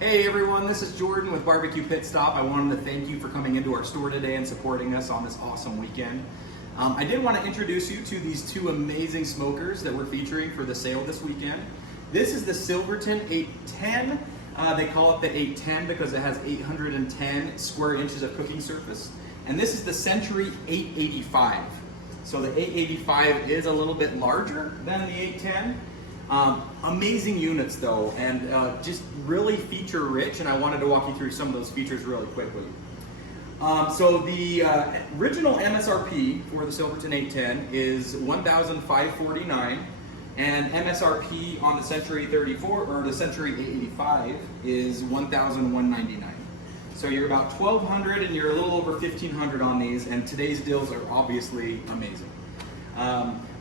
Hey everyone, this is Jordan with BBQ Pit Stop. I wanted to thank you for coming into our store today and supporting us on this awesome weekend. I did want to introduce you to these two amazing smokers that we're featuring for the sale this weekend. This is the Silverton 810. They call it the 810 because it has 810 square inches of cooking surface. And this is the Century 885. So the 885 is a little bit larger than the 810. Amazing units though, and just really feature rich, and I wanted to walk you through some of those features really quickly. So the original MSRP for the Silverton 810 is $1,549, and MSRP on the Century 34 or the Century 885 is $1,199. So you're about $1,200 and you're a little over $1,500 on these, and today's deals are obviously amazing.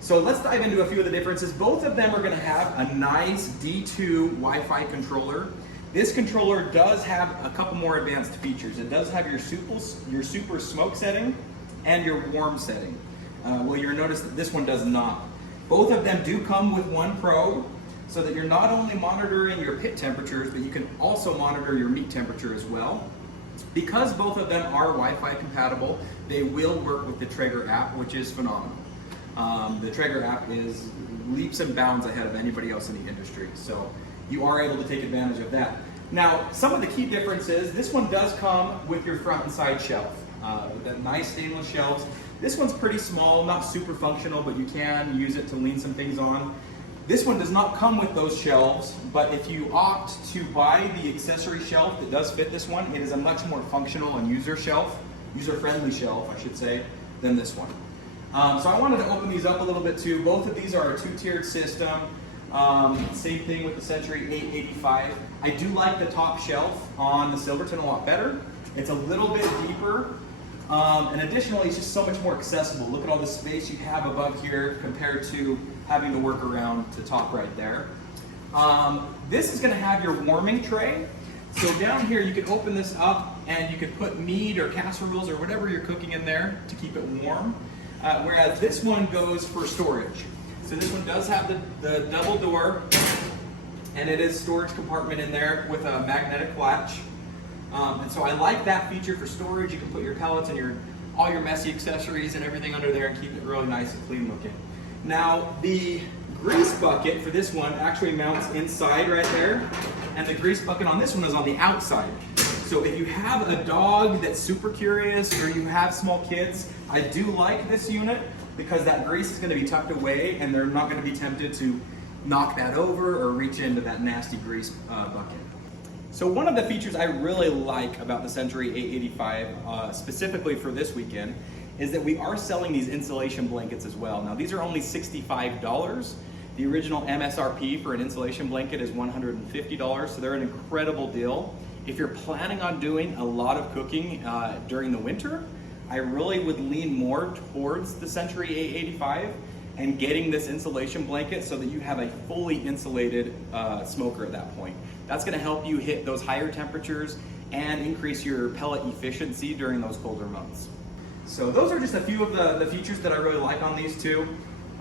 So let's dive into a few of the differences. Both of them are going to have a nice D2 Wi-Fi controller. This controller does have a couple more advanced features. It does have your super smoke setting and your warm setting. Well, you'll notice that this one does not. Both of them do come with one probe, so that you're not only monitoring your pit temperatures, but you can also monitor your meat temperature as well. Because both of them are Wi-Fi compatible, they will work with the Traeger app, which is phenomenal. The Traeger app is leaps and bounds ahead of anybody else in the industry, so you are able to take advantage of that. Now, some of the key differences, this one does come with your front and side shelf, with the nice stainless shelves. This one's pretty small, not super functional, but you can use it to lean some things on. This one does not come with those shelves, but if you opt to buy the accessory shelf that does fit this one, it is a much more functional and user-friendly shelf, I should say, than this one. So I wanted to open these up a little bit too. Both of these are a two-tiered system. Same thing with the Century 885. I do like the top shelf on the Silverton a lot better. It's a little bit deeper. And additionally, it's just so much more accessible. Look at all the space you have above here compared to having to work around to top right there. This is going to have your warming tray. So down here, you can open this up and you can put meat or casseroles or whatever you're cooking in there to keep it warm. Whereas this one goes for storage. So this one does have the double door, and it is storage compartment in there with a magnetic latch. And so I like that feature for storage. You can put your pellets and all your messy accessories and everything under there and keep it really nice and clean looking. Now the grease bucket for this one actually mounts inside right there, and the grease bucket on this one is on the outside. So if you have a dog that's super curious or you have small kids, I do like this unit because that grease is going to be tucked away and they're not going to be tempted to knock that over or reach into that nasty grease bucket. So one of the features I really like about the Century 885, specifically for this weekend, is that we are selling these insulation blankets as well. Now these are only $65. The original MSRP for an insulation blanket is $150, so they're an incredible deal. If you're planning on doing a lot of cooking during the winter, I really would lean more towards the Century 885 and getting this insulation blanket so that you have a fully insulated smoker at that point. That's going to help you hit those higher temperatures and increase your pellet efficiency during those colder months. So those are just a few of the features that I really like on these two.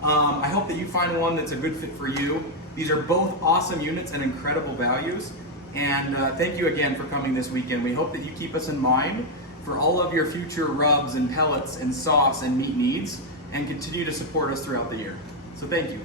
I hope that you find one that's a good fit for you. These are both awesome units and incredible values. And thank you again for coming this weekend. We hope that you keep us in mind for all of your future rubs and pellets and sauce and meat needs, and continue to support us throughout the year. So thank you.